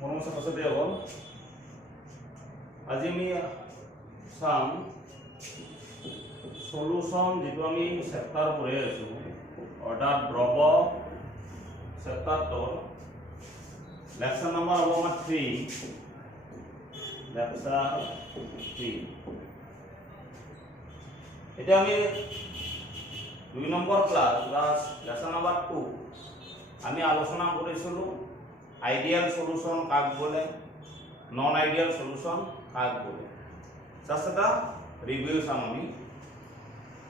মৰমৰ ছাত্ৰ-ছাত্ৰীসকল, আজি আমি চাম সলিউশন যেটো আমি চেপ্টাৰ পঢ়ি আছো অৰ্থাৎ দ্ৰৱ চেপ্টাৰটোৰ লেকচাৰ নম্বৰ হ'ব আমাৰ 3 লেকচাৰ 3। এতিয়া আমি 2 নম্বৰ ক্লাছ লেকচাৰ নম্বৰ 2 আমি আলোচনা কৰিছিলো আইডিয়াল সলিউশন কাক বলে, নন আইডিয়াল সলিউশন কাক বলে। জাস্ট এটা রিভিউ চাম আমি।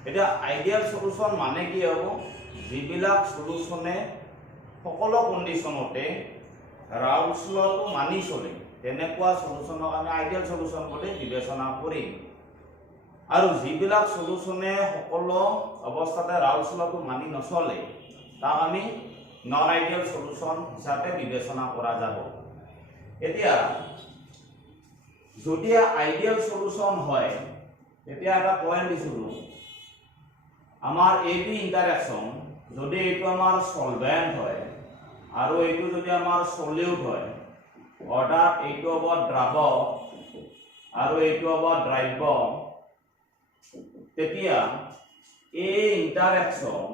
এটা আইডিয়াল সলিউশন মানে কি হ'ব, যিবিলাক সলিউশনে সকলো কন্ডিশনতে ৰাউলছ লটো মানি চলে তেনেকুৱা সলিউশনক আমি আইডিয়াল সলিউশন বুলি বিবেচনা কৰিম। আৰু যিবিলাক সলিউশনে সকলো অৱস্থাতে ৰাউলছ লটো মানি নচলে তাক আমি নন আইডিয়াল সলিউশন হিসাবে বিবেচনা করা যাব। এতিয়া যদি আইডিয়াল সলিউশন হয় তেতিয়া এটা পয়েন্ট দিছিলো, আমার এবি ইন্টারঅ্যাকশন যদি এইটো আমার সলভেন্ট হয় আৰু এইটো যদি আমাৰ সলিউট হয়, অৰ্থাৎ এইটো হ'ব দ্ৰাবক আৰু এইটো হ'ব দ্রব্য, তেতিয়া এই ইন্টারঅ্যাকশন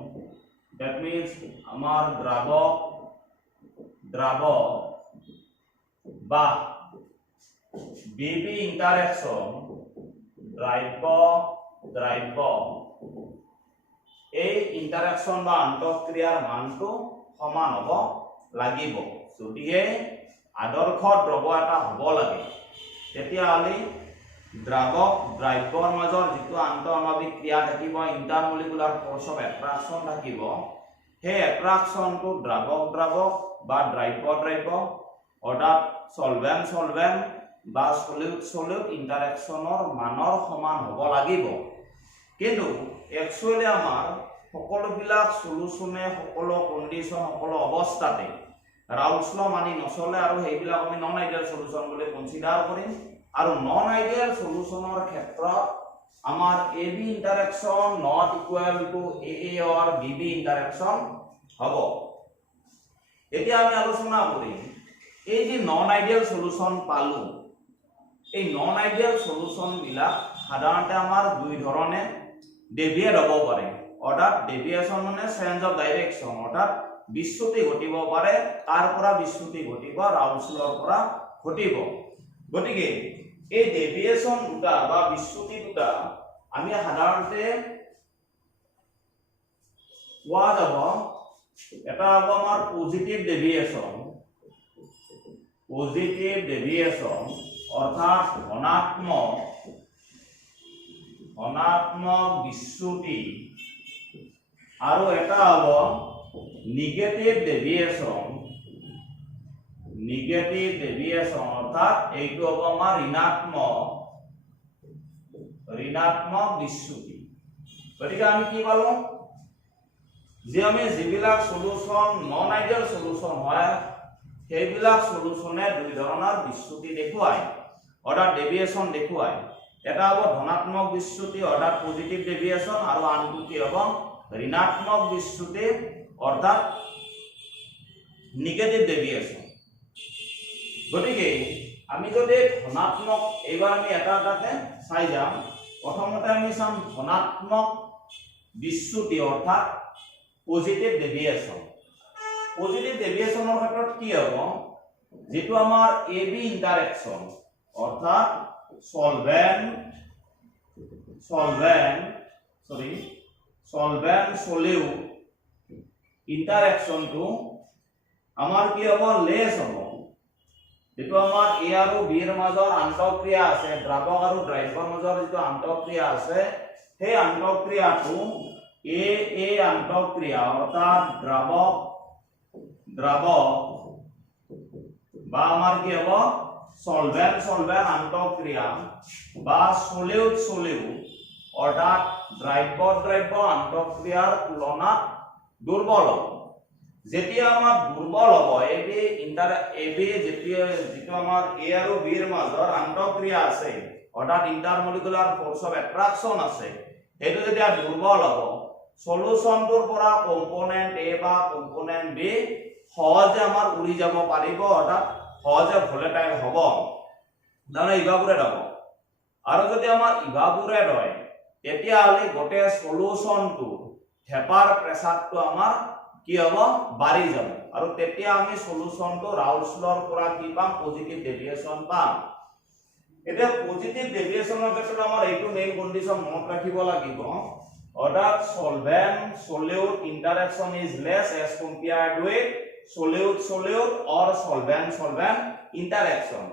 that means আমার দ্রাবক বা বিবি ইন্টারঅ্যাকশন দ্রব্য এই ইন্টারঅ্যাকশন বা আন্তঃক্রিয়ার মানটো সমান হ'ব লাগিব। যদিহে আদৰ্শ দ্ৰৱ এটা হ'ব লাগে তেতিয়াহ'লে দ্ৰাবক দ্ৰব্যৰ মাজৰ যেটো আন্তঃআণৱিক ক্ৰিয়া থাকিব, ইন্টাৰমলিকুলাৰ ফৰ্স অফ এট্ৰাকশন থাকিব, সেই এট্ৰাকশনটো দ্ৰাবক বা দ্ৰব্য অৰ্থাৎ সলভেন্ট বা সলিউট ইন্টাৰঅ্যাকশনৰ মানৰ সমান হ'ব লাগিব। কিন্তু একচুয়ালি আমাৰ সকলোবিলাক সলিউশনে সকলো কন্ডিশন সকলো অৱস্থাতে ৰাউলছ ল মানি নচলে আৰু সেইবিলাক আমি নন আইডিয়াল সলিউশন বুলি কনসিডাৰ কৰিম। আৰু নন আইডিয়াল সলিউশনৰ ক্ষেত্ৰত আমাৰ এবি ইন্টাৰঅ্যাকশন নট ইকুয়াল টু এ অৰ বিবি ইন্টাৰঅ্যাকশন হ'ব। এতিয়া আমি আলোচনা কৰিম এই যে নন আইডিয়াল সলিউশন পালো, এই নন আইডিয়াল সলিউশন বিলাক সাধাৰণতে আমাৰ দুই ধৰণে ডেভিয়েট হ'ব পাৰে, অৰ্থাৎ ডেভিয়েশন মানে চেঞ্জ অফ ডাইৰেকশন, অৰ্থাৎ বিচ্যুতি ঘটিব পাৰে। কাৰ পৰা বিচ্যুতি ঘটিব? ৰাউলছ লৰ পৰা ঘটিব। গতিকে এই ডেভিয়েশন দুটা বা বিচ্যুতি দুটা আমি সাধাৰণতে পোৱা যাব। এটা হ'ব আমাৰ পজিটিভ ডেভিয়েশন অৰ্থাৎ ধনাত্মক বিচ্যুতি, আৰু এটা হ'ব নিগেটিভ ডেভিয়েশন অৰ্থাৎ এইটো হ'ব আমাৰ ঋণাত্মক বিচ্যুতি। গতিকে আমি কি পালো যে আমি যিবিলাক সলিউশন নন আইডিয়াল সলিউশন হয় সেইবিলাক সলিউশনে দুই ধৰণৰ বিচ্যুতি দেখুৱায়, অৰ্থাৎ ডেভিয়েশন দেখুৱায়। এটা হ'ব ধনাত্মক বিচ্যুতি অৰ্থাৎ পজিটিভ ডেভিয়েশন, আৰু আনটো কি হ'ব ঋণাত্মক বিচ্যুতি অৰ্থাৎ নিগেটিভ ডেভিয়েশন। গতিকে আমি যদি ধনাত্মক, এইবাৰ আমি এটা এটাকে চাই যাম। প্ৰথমতে আমি চাম ধনাত্মক বিচ্যুতি অৰ্থাৎ পজিটিভ ডেভিয়েশন। পজিটিভ ডেভিয়েশনৰ ক্ষেত্ৰত কি হ'ব, যেটো আমাৰ এবি ইন্টাৰঅ্যাকশন অৰ্থাৎ সলভেন্ট সলিউট ইন্টাৰঅ্যাকশনটো আমাৰ কি হ'ব লেস হ'ব। যেটো আমাৰ এ আৰু বিৰ মাজৰ আন্তঃক্ৰিয়া আছে, দ্ৰাবক আৰু দ্ৰব্যৰ মাজৰ যেটো আন্তঃক্ৰিয়া আছে, সেই আন্তঃক্ৰিয়াটো এ আন্তঃক্ৰিয়া অৰ্থাৎ দ্ৰাবক বা আমাৰ কি হব সলভেন্ট আন্তঃক্ৰিয়া বা সলিউট অৰ্থাৎ দ্ৰব্য আন্তঃক্ৰিয়াৰ তুলনাত দুৰ্বল হ'ব। যেতিয়া আমাৰ দুৰ্বল হ'ব এবি যেটো আমাৰ এ আৰু বিৰ মাজৰ আন্তঃক্ৰিয়া আছে অৰ্থাৎ ইন্টাৰমলিকুলাৰ ফৰ্স অফ এট্ৰাকশন আছে, সেইটো যেতিয়া দুৰ্বল হ'ব সলিউশনটোৰ পৰা কম্পোনেন্ট এ বা কম্পোনেন্ট বি সহজে আমাৰ উৰি যাব পাৰিব, অৰ্থাৎ সহজে ভলেটাইল হ'ব তাৰমানে ইভাপোৰেট হ'ব আৰু যদি আমাৰ ইভাপোৰেট হয় তেতিয়াহ'লে গোটেই সলিউশনটো হেপাৰ প্ৰেছাৰটো আমাৰ কি হ'ব বাঢ়ি যাব আৰু তেতিয়া আমি সলিউশনটো ৰাউলছ লৰ পৰা কি পাম পজিটিভ ডেভিয়েশন পাম এতিয়া পজিটিভ ডেভিয়েশনৰ ক্ষেত্ৰত আমাৰ এইটো মেইন কন্ডিশন মনত ৰাখিব লাগিব অৰ্থাৎ solvent solute interaction is less as compared with solute solute or solvent solvent interaction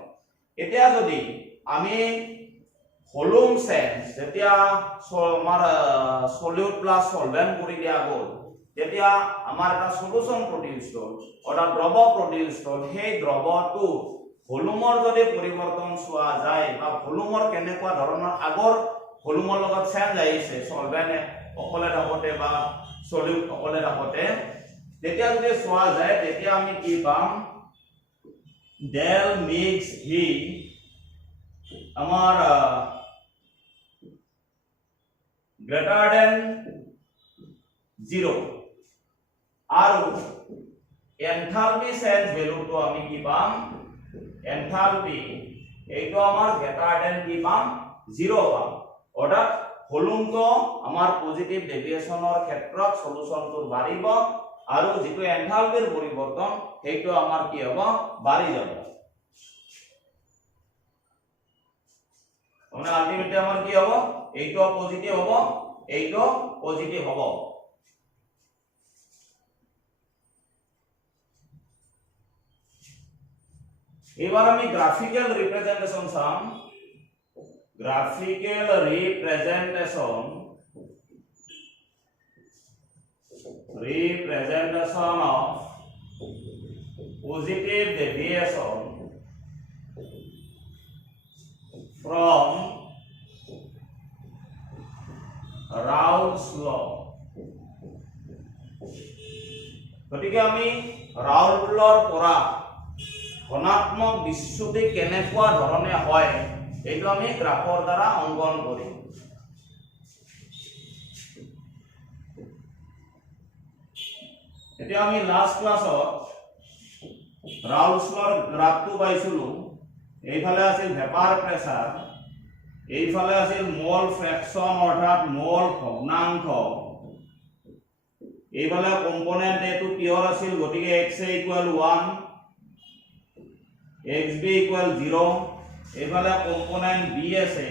এতিয়া যদি আমি ভলিউম চেঞ্জ যেতিয়া আমাৰ সলিউট প্লাস সলভেন্ট কৰি দিয়া গ'ল তেতিয়া আমাৰ এটা সলিউশন প্ৰডিউস হ'ল অৰ্থাৎ দ্ৰৱ প্ৰডিউস হ'ল সেই দ্ৰৱটো ভলিউমৰ যদি পৰিৱৰ্তন চোৱা যায় বা ভলিউমৰ কেনেকুৱা ধৰণৰ আগৰ ভলিউমৰ লগত চেঞ্জ আহিছে সলভেন্ট অকলে থাকোতে বা সলিউট অকলে থাকোতে তেতিয়া যদি চোৱা যায় তেতিয়া আমি কি পাম ডেল মিক্স ভি আমাৰ greater than 0 আৰু এনথালপি চেঞ্জ ভ্যালুটো আমি কি পাম এনথালপি এইটো আমাৰ greater than কি পাম 0 পাম অৰ্থাৎ ভলিউমটো আমাৰ পজিটিভ ডেভিয়েশনৰ ক্ষেত্ৰত সলিউশনটো বাঢ়িব আৰু যেটো এনথালপিৰ পৰিৱৰ্তন সেইটো আমাৰ কি হ'ব বাঢ়ি যাব মানে আলটিমেটলি আমাৰ কি হ'ব এইটো পজিটিভ হ'ব এইটো পজিটিভ হ'ব এবাৰ আমি গ্ৰাফিক্যাল ৰিপ্ৰেজেন্টেশন চাম গ্ৰাফিক্যাল ৰিপ্ৰেজেন্টেশন of positive deviation from Raoult's law গতিকে আমি ৰাউল্ট লৰ পৰা ধনাত্মক বিচ্যুতি কেনেকুৱা ধৰণে হয় এইটো আমি গ্ৰাফৰ দ্বাৰা অংকন কৰিম এতিয়া আমি লাষ্ট ক্লাছত ৰাউল্টছ লৰ গ্ৰাফটো পাইছিলো এইফালে আছিল ভেপাৰ প্ৰেসাৰ এইফালে আছিল মোল ফ্ৰেকশন অৰ্থাৎ মোল ভগ্নাংশ এইফালে কম্পোনেন্ট এটো পিওর আছিল গতিকে x a = 1 xb = 0 এইফালে কম্পোনেন্ট b আছে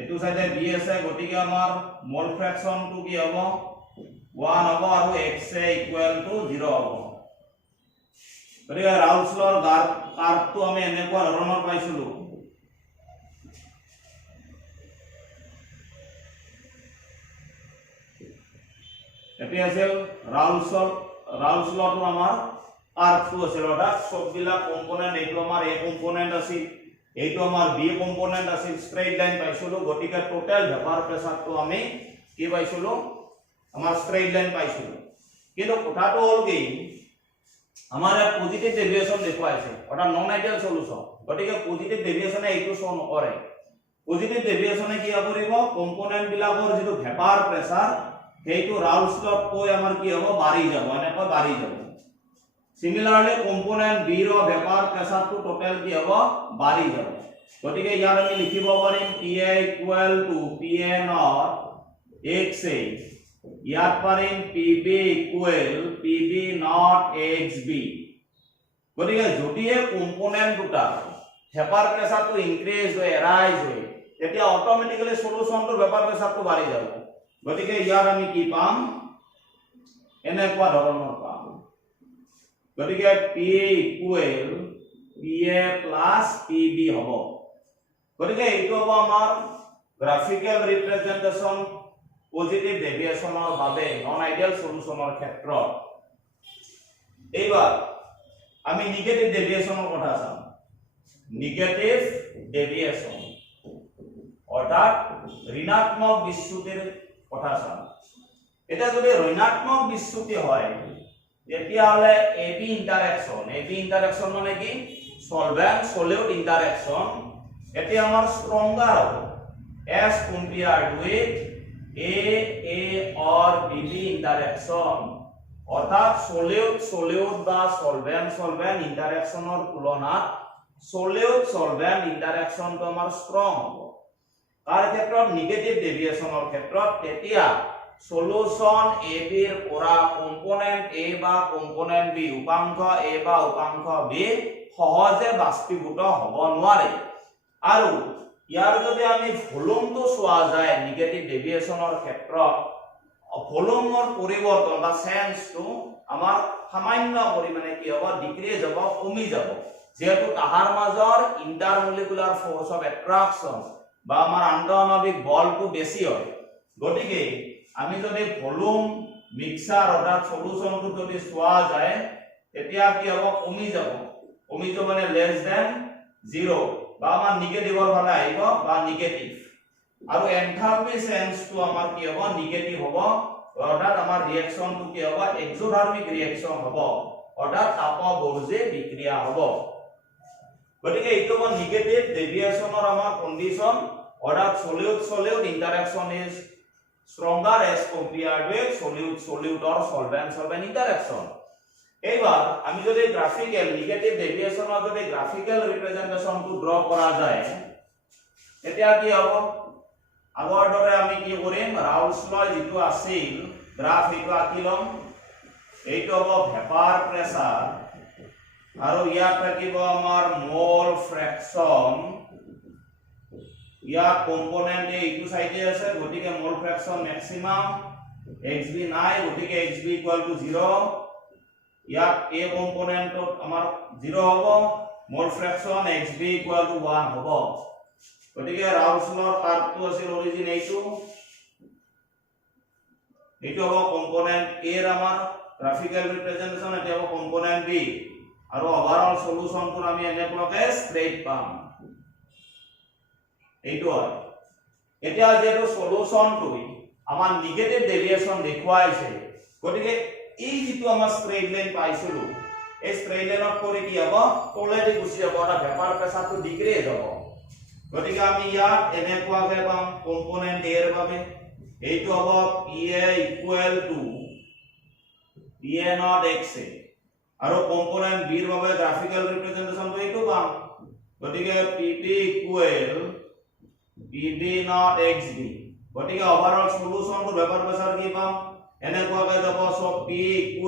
এটো সাইডে b আছে গতিকে আমাৰ মোল ফ্ৰেকশনটো কি হ'ব 1 হ'ব আৰু x a = 0 হ'ব গতিকে ৰাউল্টছ লৰ কাৰ্ভটো আমি এনেকুৱা ধৰণৰ পাইছিলো এটি আছিল ৰাউল্টছ লটো আমাৰ কাৰ্ভটো আছিল অৰ্থাৎ সববিলাক কম্পোনেন্ট এইটো আমাৰ a কম্পোনেন্ট আছিল এইটো আমাৰ b কম্পোনেন্ট আছিল স্ট্ৰেইট লাইন পাইছিলো গতিকে টোটাল ভেপাৰ প্ৰেসাৰটো আমি কি পাইছিলো আমাৰ স্ট্ৰেইট লাইন পাইছিলো কিন্তু কথাটো হ'ল কি আমাৰ পজিটিভ ডেভিয়েশন দেখুৱাইছে অৰ্থাৎ নন আইডিয়াল সলিউশন গতিকে পজিটিভ ডেভিয়েশনে এইটো শো নকৰে পজিটিভ ডেভিয়েশনে কি কৰিব কম্পোনেন্ট বিলাকৰ যেটো ভেপাৰ প্ৰেসাৰ সেইটো ৰাউল্টছ লত কৈ আমাৰ কি হ'ব বাঢ়ি যাব এনেকৈ বাঢ়ি যাব সিমিলাৰলি কম্পোনেন্ট b ৰ ভেপাৰ প্ৰেসাৰটো টোটাল কি হ'ব বাঢ়ি যাব গতিকে ইয়াৰ আমি লিখিব পাৰিম pa = pa not xa ইয়াত পাৰিম pb = pb not xb গতিকে যদিহে কম্পোনেন্ট দুটা ভেপাৰ প্ৰেসাৰটো ইনক্ৰিজ হৈ ৰাইজ হৈ তেতিয়া অটোমেটিক্যালি সলিউশনটোৰ ভেপাৰ প্ৰেসাৰটো বাঢ়ি যাব গতিকে ইয়াৰ আমি কি পাম এনেকুৱা ধৰণৰ পাম গতিকে pa = pa + pb হ'ব গতিকে এইটো হ'ব আমাৰ গ্ৰাফিক্যাল ৰিপ্ৰেজেন্টেশন পজিটিভ ডেভিয়েশনৰ বাবে নন আইডিয়াল সলিউশনৰ ক্ষেত্ৰত এইবাৰ আমি নেগেটিভ ডেভিয়েশনৰ কথা চাম নেগেটিভ ডেভিয়েশন অৰ্থাৎ ঋণাত্মক বিচ্যুতিৰ কথা চাম এটা যদি ঋণাত্মক বিচ্যুতি হয় তেতিয়া হলে ab ইন্টাৰেকশন মানে কি সলভেন্ট সলিউট ইন্টাৰেকশন এতিয়া আমাৰ স্ট্ৰংগাৰ হ'ব as compared with a or bb interaction অৰ্থাৎ সলিউট বা সলভেন্ট ইন্টাৰেকশনৰ তুলনাত সলভেন্ট ইন্টাৰেকশনটো আমাৰ স্ট্ৰং হ'ব। তাৰ ক্ষেত্ৰত নিগেটিভ ডেভিয়েশনৰ ক্ষেত্ৰত তেতিয়া সলিউশন এ বিৰ পৰা কম্পোনেন্ট এ বা কম্পোনেন্ট বি উপাংশ এ বা উপাংশ বি সহজে বাষ্পীভূত হ'ব নোৱাৰে। আৰু ইয়াৰ যদি আমি ভলিউমটো চোৱা যায় নিগেটিভ ডেভিয়েশনৰ ক্ষেত্ৰত ভলিউমৰ পৰিৱৰ্তন বা চেঞ্জটো আমাৰ সামান্য পৰিমাণে কি হ'ব ডিক্ৰিজ হ'ব কমি যাব যেহেতু তাহাৰ মাজৰ ইন্টাৰমলিকুলাৰ ফোৰ্স অফ এট্ৰাকশন বা আমাৰ আন্তঃআণৱিক বলটো বেছি হয়। গতিকে আমি যদি ভলিউম মিক্সাৰ অৰ্থাৎ সলিউশনটো যদি চোৱা যায় তেতিয়া কি হ'ব কমি যাব মানে লেস দেন 0 বা আমাৰ নিগেটিভৰ ফালে আহিব বা নিগেটিভ আৰু এনথালপি চেঞ্জটো আমাৰ কি হ'ব নিগেটিভ হ'ব অৰ্থাৎ আমাৰ ৰিঅ্যাকশনটো কি হ'ব এক্সোথাৰ্মিক ৰিঅ্যাকশন হ'ব অৰ্থাৎ তাপবৰ্জী বিক্ৰিয়া হ'ব। গতিকে এইটো হ'ব নিগেটিভ ডেভিয়েশনৰ আমাৰ কন্ডিশন অৰ্থাৎ solute interaction is stronger as compared with solute or solvent interaction। এইবাৰ আমি যদি গ্ৰাফিক্যাল নেগেটিভ ডেভিয়েশনৰ যদি গ্ৰাফিক্যাল ৰিপ্ৰেজেন্টেশনটো ড্ৰ কৰা যায় তেতিয়া কি হ'ব আগৰ দৰে আমি কি কৰিম ৰাউলছ ল যেটো আছিল গ্ৰাফ এইটো আঁকি লম। এইটো হ'ব ভেপাৰ প্ৰেসাৰ আৰু ইয়াত থাকিব আমাৰ মোল ফ্ৰেকশন या কম্পোনেন্ট এইটো সাইডে আছে গতিকে মোল ফ্র্যাকশন ম্যাক্সিমাম xb নাই গতিকে xb = 0 या a কম্পোনেন্টত আমাৰ 0 হ'ব মোল ফ্ৰ্যাকশন xb = 1 হ'ব। গতিকে ৰাউলছ লৰ কাৰ্ভটো আছিল অৰিজিন এইটো হ'ব কম্পোনেন্ট a ৰ আমাৰ গ্ৰাফিক্যাল ৰিপ্ৰেজেন্টেশন এটা হ'ব কম্পোনেন্ট b আৰু ওভাৰঅল সলিউশনটো আমি এনেকুৱাকে স্ট্ৰেইট পাম এইটো হয়। এতিয়া যেটো সলিউশনটো আমাৰ নিগেটিভ ডেভিয়েশন দেখুৱাইছে গতিকে এই যেটো আমাৰ স্ট্ৰেইট লাইন পাইছিলো এই স্ট্ৰেইট লাইনত কৰি কি হ'ব তলেদি গুচি যাব এটা ভেপাৰ প্ৰেসাৰটো ডিক্ৰিজ হ'ব। গতিকে আমি ইয়াত এনেকুৱাকে পাম কম্পোনেন্ট a ৰ বাবে এইটো হ'ব pa = pa not xa আৰু কম্পোনেন্ট b ৰ বাবে গ্ৰাফিক্যাল ৰিপ্ৰেজেন্টেশনটো এইটো পাম গতিকে pp = pb not xb গতিকে ওভাৰঅল সলিউশনটো ভেপাৰ প্ৰেসাৰ কি পাম এনেকুৱাকে যাব সব p =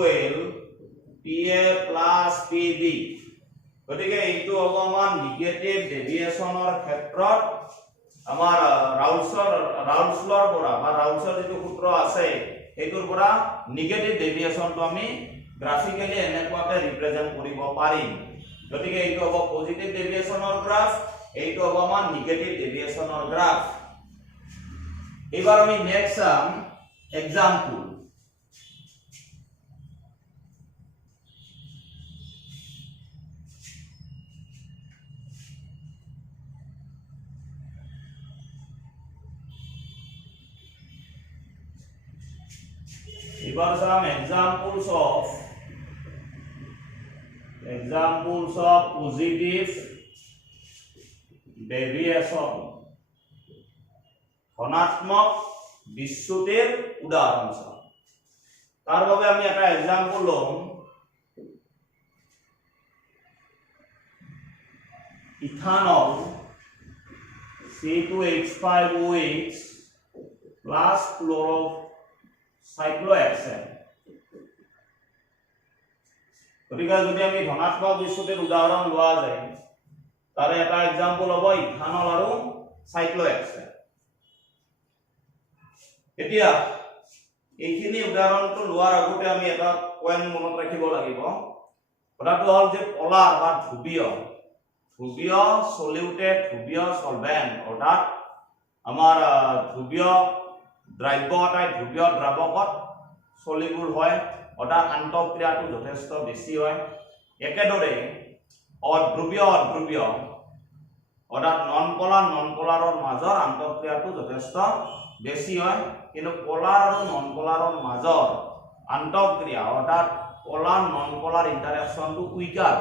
pa + pb গতিকে এইটো হ'ব আমাৰ নিগেটিভ ডেভিয়েশনৰ ক্ষেত্ৰত আমাৰ ৰাউলছ লৰ পৰা বা ৰাউলছৰ যেটো সূত্ৰ আছে এইটোৰ পৰা নিগেটিভ ডেভিয়েশনটো আমি গ্ৰাফিক্যালি এনেকুৱাকে ৰিপ্ৰেজেন্ট কৰিব পাৰিম। গতিকে এইটো হ'ব পজিটিভ ডেভিয়েশনৰ গ্ৰাফ এইটো হ'ব আমাৰ নিগেটিভ ডেভিয়েশনৰ গ্ৰাফ। এবাৰ আমি নেক্সট চাম এক্সাম্পল। এবাৰ চাম examples of positive deviation ধনাত্মক বিচ্যুতিৰ উদাহৰণ চাম। তাৰ বাবে আমি এটা एग्जांपल লম ইথানল C2H5OH plus chlorocyclohexane। গতিকে যদি আমি ধনাত্মক বিচ্যুতিৰ উদাহৰণ লোৱা যায় তাৰে এটা एग्जांपल হ'ব ইথানল আৰু সাইক্লোহেক্সেন। এতিয়া এইখিনি উদাহৰণটো লোৱাৰ আগতে আমি এটা পইণ্ট মনত ৰাখিব লাগিব কথাটো হ'ল যে পলাৰ বা ধ্ৰুৱীয় সলিউটেড ধ্ৰুৱীয় সলভেন্ট অৰ্থাৎ আমাৰ ধ্ৰুৱীয় দ্ৰব্য এটাই ধ্ৰুৱীয় দ্ৰাৱকত সলিবল হয় অৰ্থাৎ আন্তঃক্ৰিয়াটো যথেষ্ট বেছি হয়। একেদৰে অধ্ৰুৱীয় অৰ্থাৎ নন পলাৰৰ মাজৰ আন্তঃক্ৰিয়াটো যথেষ্ট বেছি হয় কিন্তু পলাৰ আৰু নন পলাৰৰ মাজৰ আন্তঃক্ৰিয়া অৰ্থাৎ পলাৰ নন পলাৰ ইন্টাৰেকশনটো উইকাৰ।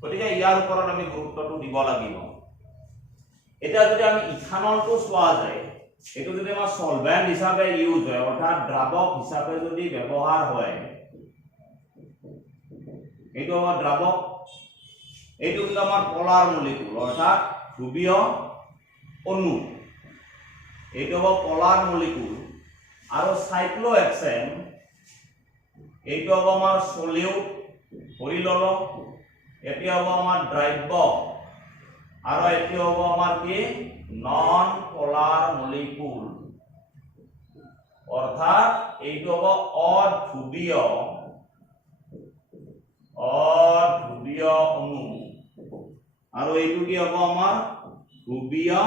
গতিকে ইয়াৰ ওপৰত আমি গুৰুত্বটো দিব লাগিব। এটা যদি আমি ইথানলটো চোৱা যায় এটো যদি আমাৰ সলভেন্ট হিচাপে ইউজ হয় অৰ্থাৎ দ্ৰাৱক হিচাপে যদি ব্যৱহাৰ হয় এইটো হ'ব দ্ৰাৱক এইটো কিন্তু আমাৰ পলাৰ মলিকুল অৰ্থাৎ ধ্ৰুৱীয় অণু এইটো হ'ব পলাৰ মলিকুল আৰু সাইক্লোহেক্সেন এইটো হ'ব আমাৰ সলিউট ধৰি ললো এটি হ'ব আমাৰ দ্ৰব্য আৰু এটি হ'ব আমাৰ কি নন পলাৰ মলিকুল অৰ্থাৎ এইটো হ'ব অধ্ৰুৱীয় অণু আৰু এইটো কি হ'ব আমাৰ ধ্ৰুৱীয়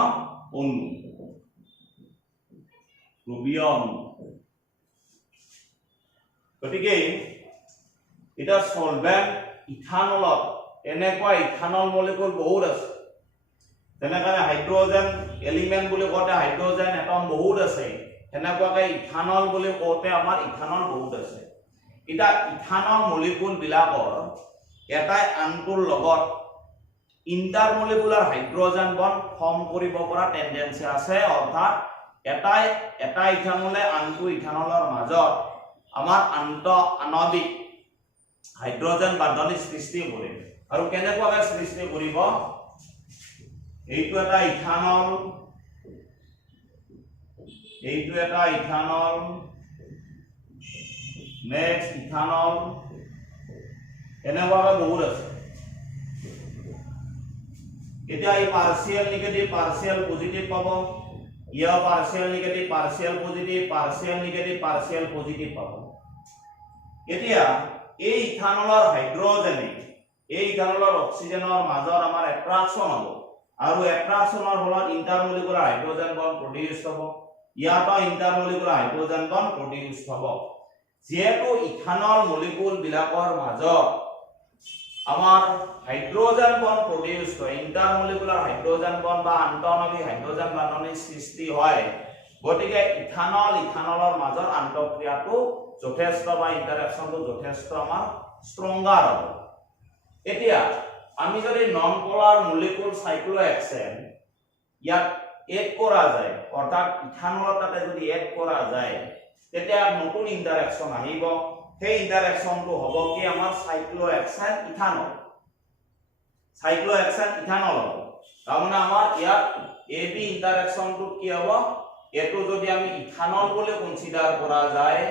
অণু গতিকে এটা সলভেন্ট ইথানলত এনেকুৱা ইথানল মলিকুল বহুত আছে তেনেকৈ হাইড্ৰোজেন এলিমেন্ট বুলি কওঁতে হাইড্ৰোজেন এটম বহুত আছে এনেকুৱাকৈ ইথানল বুলি কওঁতে আমাৰ ইথানল বহুত আছে এটা ইথানল মলিকুল বিলাকৰ এটাই আনটোৰ লগত ইন্টাৰমলিকুলাৰ হাইড্ৰোজেন বন্ড ফৰ্ম কৰিব পৰা টেন্ডেন্সি আছে অৰ্থাৎ এটা ইথানলে আনটো ইথানলৰ মাজত আমাৰ আন্ত আণৱিক হাইড্ৰোজেন বান্ধনী সৃষ্টি কৰে আৰু কেনেকুৱাকৈ সৃষ্টি কৰিব এইটো এটা ইথানল নেক্সট ইথানল এনেকুৱাকৈ বহুত আছে এতিয়া এই পাৰ্সিয়াল নিগেটিভ পাৰ্সিয়াল পজিটিভ পাব ইয়া পাৰ্সিয়াল নিগেটিভ পাৰ্সিয়াল পজিটিভ পাৰ্সিয়াল নিগেটিভ পাৰ্সিয়াল পজিটিভ পাব এতিয়া এই ইথানলৰ হাইড্ৰোজেনে এই ইথানলৰ অক্সিজেনৰ মাজত আমাৰ এট্ৰাকশন হ'ব আৰু এট্ৰাকশনৰ ফলত ইন্টাৰমলিকুলাৰ হাইড্ৰোজেন বন্ড প্ৰডিউস হ'ব ইয়াতো ইন্টাৰমলিকুলাৰ হাইড্ৰোজেন বন্ড প্ৰডিউস হ'ব যেহেতু ইথানল মলিকুল বিলাকৰ মাজত আমাৰ হাইড্ৰোজেন বন্ড প্ৰডিউস হয় ইন্টাৰমলিকুলাৰ হাইড্ৰোজেন বন্ড বা আন্তঃআণৱিক হাইড্ৰোজেন বান্ধনী সৃষ্টি হয় গতিকে ইথানলৰ মাজৰ আন্তঃক্ৰিয়াটো যথেষ্ট বা ইন্টাৰেকশনটো যথেষ্ট আমাৰ ষ্ট্ৰংগাৰ হ'ব এতিয়া আমি যদি নন পোলাৰ মলিকুল সাইক্লোহেক্সেন ইয়াত এড কৰা যায় অৰ্থাৎ ইথানলৰ তাতে যদি এড কৰা যায় তেতিয়া নতুন ইন্টাৰেকশন আহিব সেই ইন্টাৰেকশনটো হ'ব কি আমাৰ সাইক্লোহেক্সেন ইথানল হ'ব তাৰমানে আমাৰ ইয়াত এ বি ইন্টাৰেকশনটো কি হ'ব এটো যদি আমি ইথানল বুলি কনসিডাৰ কৰা যায়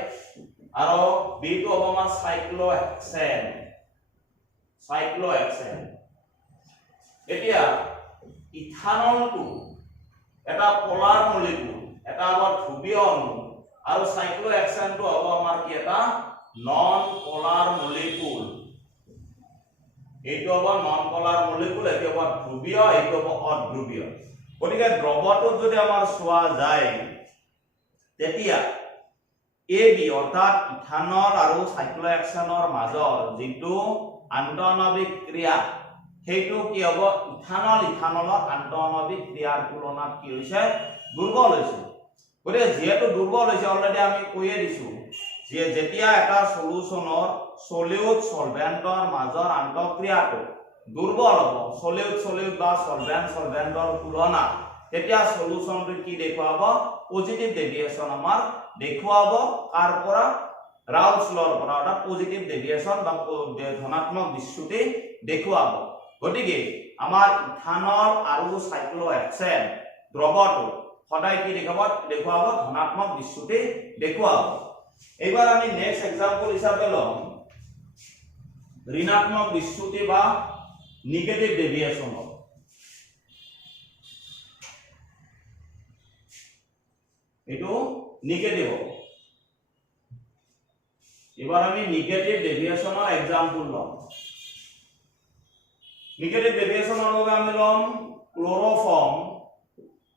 আৰু বি টো হ'ব আমাৰ সাইক্লোহেক্সেন এতিয়া ইথানলটো এটা পোলাৰ মলিকুল এটা আমাৰ ধ্ৰুৱীয় অণু আৰু সাইক্লোহেক্সেনটো হ'ব আমাৰ কি এটা নন পোলাৰ মলিকুল এইটো হ'ব নন পোলাৰ মলিকুল এইটো হ'ব ধ্ৰুৱীয় এইটো হ'ব অধ্ৰুৱীয় গতিকে দ্ৰৱটোত যদি আমাৰ চোৱা যায় তেতিয়া এ বি অৰ্থাৎ ইথানল আৰু সাইক্লোহেক্সেনৰ মাজৰ যিটো আন্তঃআণৱিক ক্ৰিয়া সেইটো কি হ'ব ইথানলৰ আন্তঃআণৱিক ক্ৰিয়াৰ তুলনাত কি হৈছে দুৰ্বল হৈছে গতিকে যেহেতু দুৰ্বল হৈছে অলৰেডি আমি কৈয়ে দিছো যে যেতিয়া এটা সলিউশনৰ সলিউট সলভেন্টৰ মাজৰ আন্তঃক্ৰিয়াটো দুৰ্বল হ'ব সলিউট বা সলভেন্টৰ তুলনাত তেতিয়া সলিউশনটো কি দেখুৱাব পজিটিভ ডেভিয়েশন আমাৰ দেখুৱাব কাৰ পৰা ৰাউলছ লৰ পৰা অৰ্থাৎ পজিটিভ ডেভিয়েশন বা ধনাত্মক বিচ্যুতি দেখুৱাব গতিকে আমাৰ ইথানল আৰু সাইক্লোহেক্সেন দ্ৰৱটো সদায় কি দেখুৱাব ধনাত্মক বিচ্যুতি দেখুৱাব এবাৰ আমি নেক্সট এক্সাম্পল হিচাপে লম ঋণাত্মক বিচ্যুতি বা নেগেটিভ ডেভিয়েশন এটো নেগেটিভ এবাৰ আমি নেগেটিভ ডেভিয়েশনৰ এক্সাম্পল লম নেগেটিভ ডেভিয়েশনৰ বাবে আমি লম ক্লোৰোফৰ্ম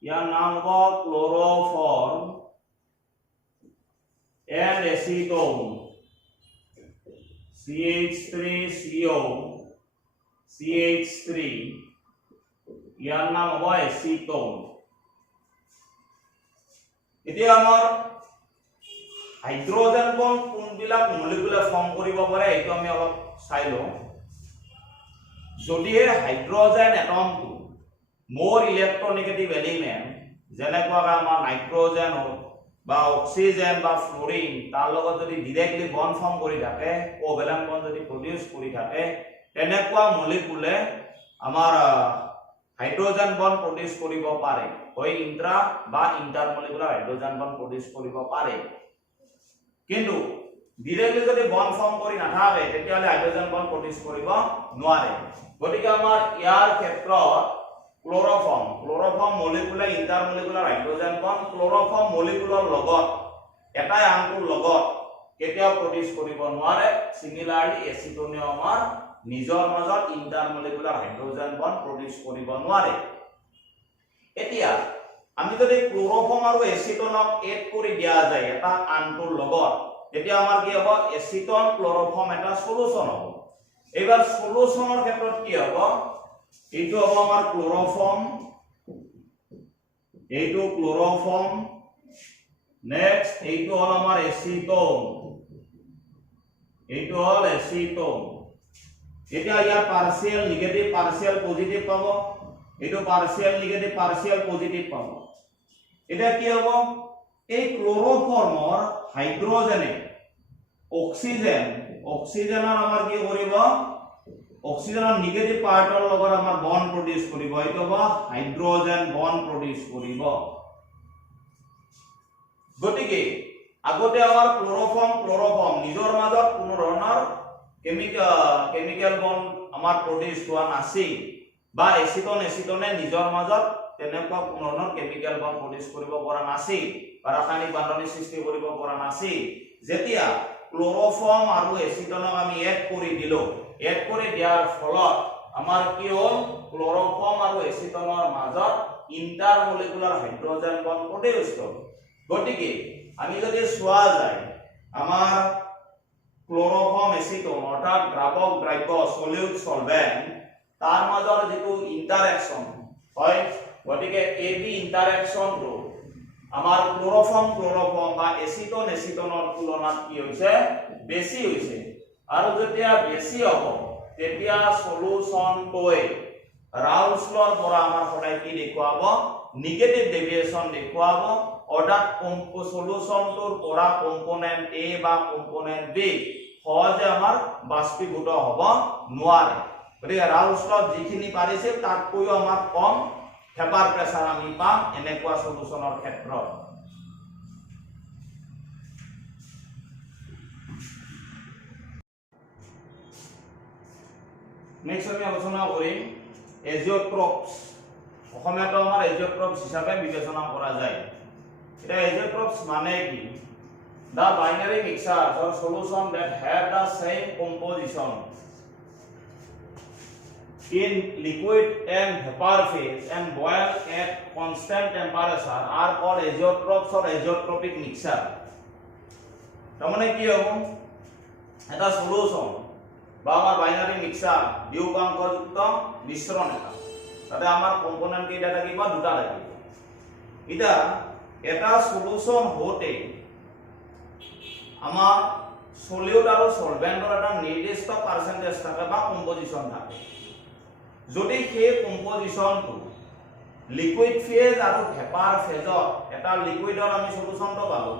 ইয়াৰ নাম হ'ব chloroform and acetone CH3CO CH3 ইয়াৰ নাম হ'ব acetone এতিয়া আমাৰ হাইড্ৰোজেন বন্ড কোনবিলাক মলিকুলে ফৰ্ম কৰিব পাৰে এইটো আমি অলপ চাই লওঁ যদি হাইড্ৰোজেন এটমটো মোৰ ইলেক্ট্ৰোনেগেটিভ এলিমেন্ট যেনেকুৱা আমাৰ নাইট্ৰোজেন বা অক্সিজেন বা ফ্লোৰিন তাৰ লগত যদি ডাইৰেক্টলি বন্ড ফৰ্ম কৰি থাকে কোভেলেন্ট বন্ড যদি প্ৰডিউস কৰি থাকে তেনেকুৱা মলিকুলে আমাৰ হাইড্ৰোজেন বন্ড প্ৰডিউস কৰিব পাৰে হয় ইন্ট্ৰা বা ইন্টাৰমলিকুলাৰ হাইড্ৰোজেন বন্ড প্ৰডিউস কৰিব পাৰে কিন্তু directly যদি বন্ড ফৰ্ম কৰি নাথাকে তেতিয়ালে হাইড্ৰোজেন বন্ড প্ৰডিউস কৰিব নোৱাৰে গতিকে আমাৰ ইয়াৰ ক্ষেত্ৰত chloroform molecular ইন্টাৰমলিকুলাৰ hydrogen bond chloroform মলিকুলৰ লগত এটাই আনটোৰ লগত কেতিয়াও প্ৰডিউস কৰিব নোৱাৰে সিমিলাৰলি এচিটোনেও আমাৰ নিজৰ মাজত ইন্টাৰমলিকুলাৰ হাইড্ৰোজেন বন্ড প্ৰডিউস কৰিব নোৱাৰে এতিয়া আমি যদি ক্লোৰোফৰ্ম আৰু এচিটোনক এড কৰি দিয়া যায় এটা আনটোৰ লগত তেতিয়া আমাৰ কি হ'ব এচিটন ক্লোৰোফৰ্ম এটা সলিউশন হ'ব এবাৰ সলিউশনৰ ক্ষেত্ৰত কি হ'ব এইটো হ'ব আমাৰ ক্লোৰোফৰ্ম এইটো ক্লোৰোফৰ্ম নেক্সট এইটো হ'ল আমাৰ এচিটোন এইটো হ'ল এচিটোন এতিয়া ইয়াৰ পাৰ্শিয়াল নিগেটিভ পাৰ্শিয়াল পজিটিভ পাব এইটো পাৰ্শিয়াল নিগেটিভ পাৰ্শিয়াল পজিটিভ পাব এটা কি হ'ব এই ক্লোৰোফৰ্মৰ হাইড্ৰোজেনে অক্সিজেনৰ আমাৰ কি কৰিব অক্সিজেনৰ নিগেটিভ পাৰ্টৰ লগত আমাৰ বন্ড প্ৰডিউস কৰিব এইটো হ'ব হাইড্ৰোজেন বন্ড প্ৰডিউস কৰিব গতিকে আগতে আমাৰ ক্লোৰোফৰ্ম নিজৰ মাজত কোনো ধৰণৰ কেমিক্যাল বন্ড আমাৰ প্ৰডিউস হোৱা নাছিল বা এচিটনে নিজৰ মাজত তেনেকুৱা কোনো ধৰণৰ কেমিক্যাল বন্ড প্ৰডিউস কৰিব পৰা নাছিল বা ৰাসায়নিক বান্ধনী সৃষ্টি কৰিব পৰা নাছিল যেতিয়া ক্লোৰোফৰ্ম আৰু এচিটনক আমি এড কৰি দিলো এড কৰি দিয়াৰ ফলত আমাৰ কি হ'ল ক্লোৰোফৰ্ম আৰু এচিটনৰ মাজত ইন্টাৰমলিকুলাৰ হাইড্ৰোজেন বন্ড প্ৰডিউস হ'ল গতিকে আমি যদি চোৱা যায় আমাৰ ক্লোৰোফৰ্ম এচিটন অৰ্থাৎ দ্ৰাৱক দ্ৰব্য সলিউট সলভেন্ট তাৰ মাজৰ যেটো ইন্টাৰেকশন হয় গতিকে এবি ইন্টাৰেকশনটো আমাৰ ক্লোৰোফৰ্ম বা এচিটনৰ তুলনাত কি হৈছে বেছি হৈছে আৰু যেতিয়া বেছি হ'ব তেতিয়া সলিউশনটোই ৰাউলছৰ পৰা আমাৰ সদায় কি দেখুৱাব নেগেটিভ ডেভিয়েশন দেখুৱাব অৰ্থাৎ সলিউশনটোৰ পৰা কম্পোনেন্ট এ বা কম্পোনেন্ট বি সহজে আমাৰ বাষ্পীভূত হ'ব নোৱাৰে গতিকে ৰাউলছৰ যিখিনি পাৰিছিল তাতকৈ আমাৰ কম হেপাৰ প্ৰেসাৰ আমি পাম এনেকুৱা সলিউশনৰ ক্ষেত্ৰত নেক্সট আমি আলোচনা কৰিম এজিঅট্ৰপছ অসমীয়াটো আমাৰ এজিঅট্ৰপছ হিচাপে বিবেচনা কৰা যায় এটা এজিঅট্ৰপছ মানে কি the binary mixtures or solution that have the same composition in liquid and vapor phase and boil at constant temperature are called azeotrophs or azeotropic mixture tamone ki hobo eta solution ba amar binary mixture বিয়োগাঙ্ক যুক্ত মিশ্রণ তাতে আমার component কেইটা থাকিব দুটা থাকিব এটা এটা সলিউশন হতে আমার সলিউট আৰু সলভেন্টৰ এটা নিৰ্দিষ্ট পাৰ্সেন্টেজ থাকে বা কম্পোজিশন থাকে যদি সেই কম্পোজিশনটো লিকুইড ফেজ আৰু ভেপাৰ ফেজত এটা লিকুইডৰ আমি সলিউশনটো পালো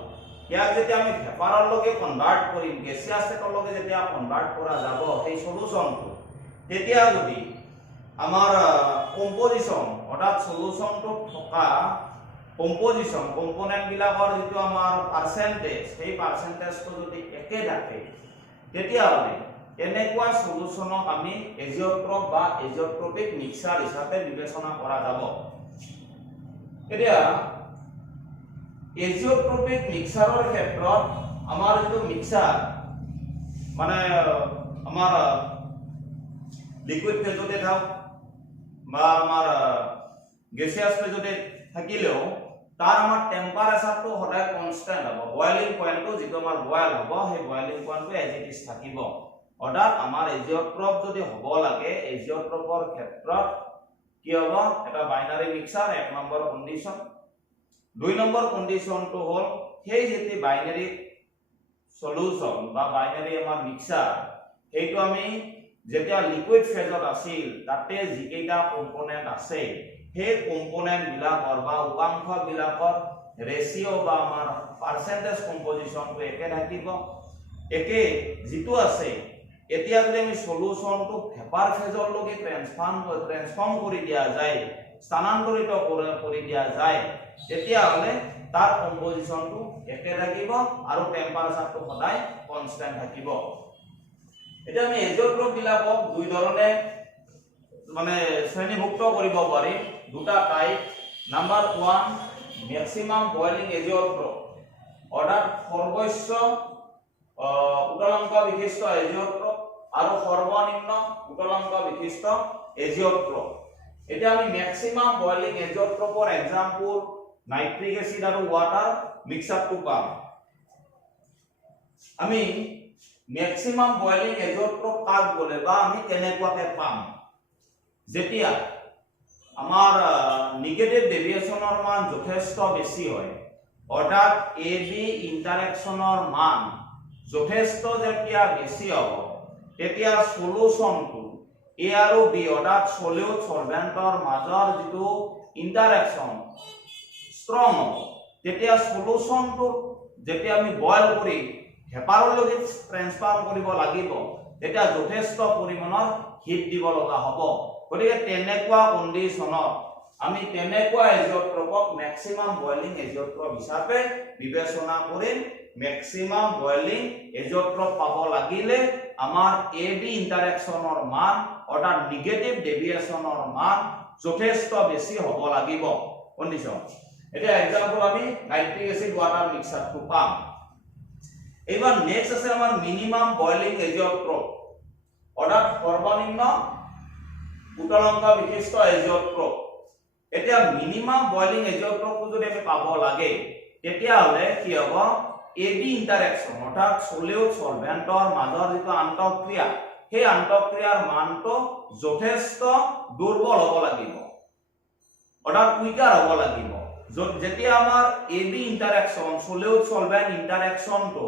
ইয়াক যেতিয়া আমি ভেপাৰৰ লগে কনভাৰ্ট কৰিম গেছিয়াছ ষ্টেটৰ লগে যেতিয়া কনভাৰ্ট কৰা যাব সেই সলিউশনটো তেতিয়া যদি আমাৰ কম্পোজিশন অৰ্থাৎ সলিউশনটো থকা কম্পোজিশন কম্পোনেন্ট বিলাকৰ যেটো আমাৰ পাৰ্সেন্টেজ সেই পাৰ্সেন্টেজটো যদি একে থাকে তেতিয়া হলে এনেকুৱা সলিউশনক আমি এজিঅট্ৰপ বা এজিঅট্ৰপিক মিক্সাৰ হিচাপে বিবেচনা কৰা যাব এতিয়া এজিঅট্ৰপিক মিক্সাৰৰ ক্ষেত্ৰত আমাৰ যেটো মিক্সাৰ মানে আমাৰ লিকুইড ফেজতে থাক বা আমাৰ গেছিয়াছ ফেজতে থাকিলেও তাৰ আমাৰ টেম্পাৰেচাৰটো সদায় কনস্ট্যান্ট হ'ব বয়লিং পয়েন্টটো যেটো আমাৰ বয়ল হ'ব সেই বয়লিং পয়েন্টটো এজ ইট ইজ থাকিব অৰ্থাৎ আমাৰ এজিঅট্ৰপ যদি হ'ব লাগে এজিঅট্ৰপৰ ক্ষেত্ৰত কি হ'ব এটা বাইনাৰী মিক্সাৰ এক নম্বৰ কন্ডিশন দুই নম্বৰ কন্ডিশনটো হ'ল সেই যেতি বাইনাৰী সলিউশন বা বাইনাৰী আমাৰ মিক্সাৰ এইটো আমি যেতিয়া লিকুইড ফেজত আছিল তাতে যিকেইটা কম্পোনেন্ট আছে সেই কম্পোনেন্ট বিলাকৰ বা উপাংশ বিলাকৰ ৰেচিঅ' বা আমাৰ পাৰ্চেন্টেজ কম্পজিশ্যনটো একে থাকিব একে যিটো আছে এতিয়া যদি আমি সলিউশনটো ভেপাৰ ফেজৰলৈকে ট্ৰান্সফৰ্ম কৰি দিয়া যায় স্থানান্তৰিত কৰি দিয়া যায় তেতিয়া হলে তাৰ কম্পজিশ্যনটো একে থাকিব আৰু টেম্পাৰেচাৰটো সদায় কনস্ট্যান্ট থাকিব এতিয়া আমি এজিঅট্ৰপ বিলাকক দুই ধৰণে মানে শ্ৰেণীভুক্ত কৰিব পাৰি দুটা টাইপ নাম্বাৰ 1 ম্যাক্সিমাম বয়লিং এজিঅট্ৰপ অৰ্থাৎ সৰ্বোচ্চ উত্তলাংক বিশিষ্ট এজিঅট্ৰপ আৰু সৰ্বনিম্ন উত্তলাংক বিশিষ্ট এজিঅট্ৰপ এতিয়া আমি ম্যাক্সিমাম বয়লিং এজিঅট্ৰপৰ एग्जांपल নাইট্ৰিক এসিড আৰু ওয়াটাৰ মিক্সাৰটো পাম আমি ম্যাক্সিমাম বয়লিং এজিঅট্ৰপ কাক বলে বা আমি কেনেকুৱাকে পাম যেতিয়া আমাৰ নেগেটিভ ডেভিয়েশনৰ মান যথেষ্ট বেছি হয় অৰ্থাৎ এ বি ইন্টাৰেকশনৰ মান যথেষ্ট যেতিয়া বেছি হ'ব তেতিয়া সলিউশনটো এ আৰু বি অৰ্থাৎ সলিউট সলভেন্টৰ মাজৰ যেটো ইন্টাৰেকশন স্ট্ৰং হ'ব তেতিয়া সলিউশনটো যেতিয়া আমি বয়ল কৰি হেপাৰলৈকে ট্ৰান্সফৰ্ম কৰিব লাগিব তেতিয়া যথেষ্ট পৰিমাণৰ হিট দিব লগা হ'ব গতিকে তেনেকুৱা কন্ডিশনত আমি তেনেকুৱা এজিঅট্ৰপক ম্যাক্সিমাম বয়লিং এজিঅট্ৰপ হিচাপে বিবেচনা কৰিম ম্যাক্সিমাম বয়লিং এজিঅট্ৰপ পাব লাগিলে আমাৰ এ বি ইন্টাৰেকশনৰ মান অৰ্থাৎ নেগেটিভ ডেভিয়েশনৰ মান যথেষ্ট বেছি হ'ব লাগিব কন্ডিশন এটা एग्जांपल আমি নাইট্ৰিক এসিড ওয়াটাৰ মিক্সাৰটো পাম এবাৰ নেক্সট আছে আমাৰ মিনিমাম বয়লিং এজিঅট্ৰপ অৰ্থাৎ সৰ্বনিম্ন উত্তলাংক বিশিষ্ট এজিঅট্ৰপ এতিয়া মিনিমাম বয়লিং এজিঅট্ৰপটো যদি আমি পাব লাগে তেতিয়া হলে কি হ'ব এ বি ইন্টাৰেকশন অৰ্থাৎ সলিউট সলভেন্টৰ মাজৰ যেটো আন্তঃক্ৰিয়া সেই আন্তঃক্ৰিয়াৰ মানটো যথেষ্ট দুৰ্বল হ'ব লাগিব অৰ্থাৎ উইকাৰ হ'ব লাগিব যেতিয়া আমাৰ এ বি ইন্টাৰেকশন সলিউট সলভেন্ট ইন্টাৰেকশনটো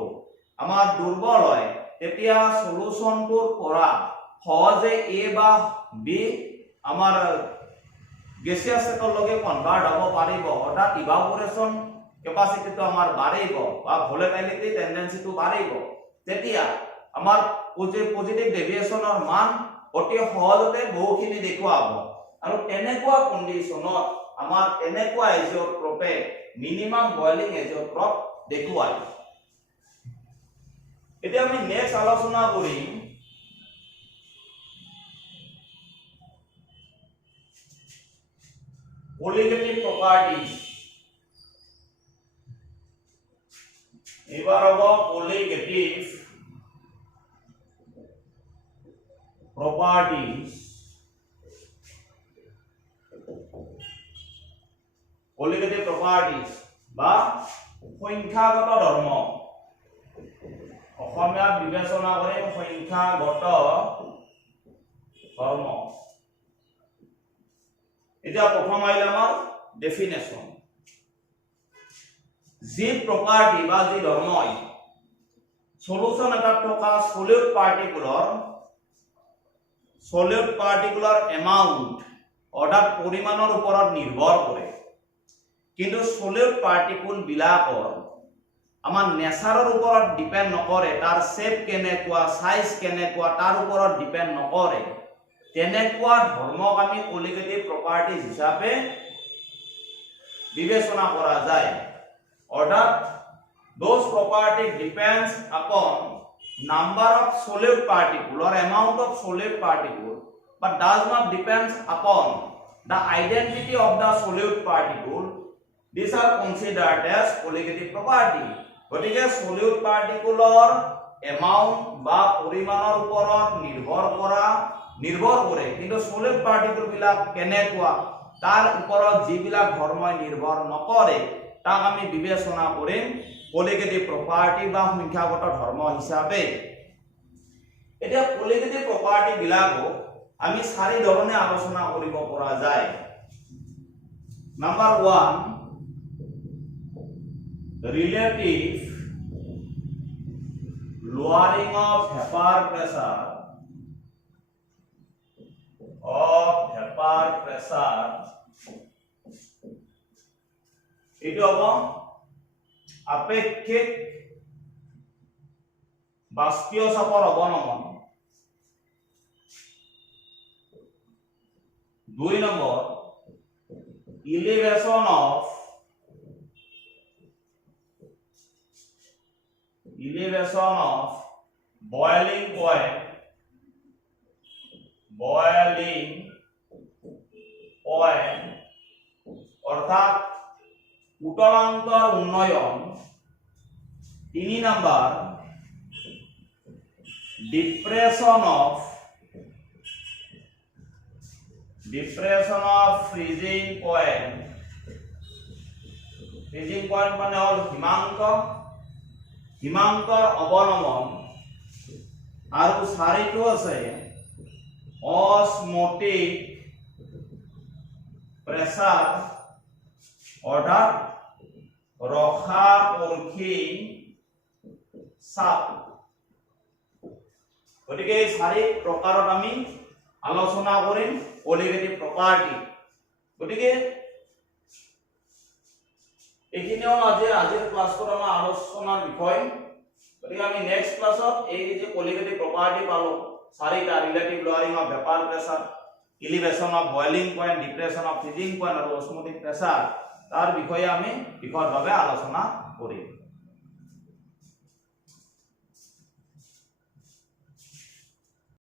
আমাৰ দুৰ্বল হয় তেতিয়া সলিউশনটোৰ পৰা সহজে এ বা বি আমাৰ গেছিয়াছ ষ্টেটলৈকে কনভাৰ্ট হ'ব পাৰিব অৰ্থাৎ ইভাপোৰেশন কেপাসিটিটো আমাৰ বাঢ়িব বা ভলাটিলিটি টেন্ডেন্সিটো বাঢ়িব তেতিয়া আমাৰ পজিটিভ ডেভিয়েশনৰ মান অতি সহজতে বহুখিনি দেখুৱাব আৰু এনেকুৱা কন্ডিশনত আমাৰ এনেকুৱা এজিঅট্ৰপে মিনিমাম বয়লিং এজিঅট্ৰপ দেখুৱায় এতিয়া আমি নেক্সট আলোচনা কৰিম কোলিগেটিভ প্ৰপাৰ্টিজ এবাৰ হ'ব কোলিগেটিভ properties কোলিগেটিভ properties বা সংখ্যাগত ধৰ্ম অসমীয়া বিবেচনা কৰে সংখ্যাগত ধৰ্ম এতিয়া প্ৰথম আহিল আমাৰ ডেফিনেশন যি প্ৰপাৰ্টি বা যি ধৰ্মই সলিউশন এটা থকা সলিউট পাৰ্টিকুলাৰ এমাউন্ট অৰ্থাৎ পৰিমাণৰ ওপৰত নিৰ্ভৰ কৰে কিন্তু সলিউট পাৰ্টিকুল বিলাকৰ আমাৰ নেচাৰৰ ওপৰত ডিপেন্ড নকৰে তাৰ শেপ কেনেকুৱা সাইজ কেনেকুৱা তাৰ ওপৰত ডিপেন্ড নকৰে তেনেকুৱা ধৰ্মক আমি কোলিগেটিভ প্ৰপাৰ্টিজ হিচাপে বিবেচনা কৰা যায় অৰ্থাৎ those property depends upon number of solute particle or amount of solute particle but does not depends upon the identity of the solute particle these are considered as colligative property গতিকে solute particle amount বা পৰিমাণৰ ওপৰত নিৰ্ভৰ কৰে কিন্তু solute particle বিলাক কেনেকুৱা তাৰ ওপৰত যিবিলাক ধৰ্মই নিৰ্ভৰ নকৰে তাক আমি বিবেচনা কৰিম কোলিগেটিভ প্ৰপাৰ্টি বা সংখ্যাগত ধৰ্ম হিচাপে এতিয়া কোলিগেটিভ প্ৰপাৰ্টি বিলাকো আমি চাৰি ধৰণে আলোচনা কৰিব পৰা যায় number 1 relative lowering of vapor pressure এটো হ'ব আপেক্ষিক বাষ্পীয় চাপৰ অৱনমন। 2 number elevation of boiling point অৰ্থাৎ উতলাঙ্কৰ উন্নয়ন। 3 number depression of freezing point মানে হল হিমাঙ্কৰ অৱনমন। আৰু 4টো আছে osmotic pressure অৰ্থাৎ ৰসাপৰ্ষী চাপ। গতিকে এই 4 প্ৰকাৰত আমি আলোচনা কৰিম কলিগেটিভ প্ৰপাৰ্টি। গতিকে এইখিনি হল আজিৰ ক্লাছৰ আমাৰ আলোচনাৰ বিষয়। গতিকে আমি নেক্সট ক্লাছত এই যে কলিগেটিভ প্ৰপাৰ্টি পালো 4টা relative lowering of vapour pressure, elevation of boiling point, depression of freezing point আৰু osmotic pressure তাৰ বিষয়ে আমি বিশদভাৱে আলোচনা কৰিম।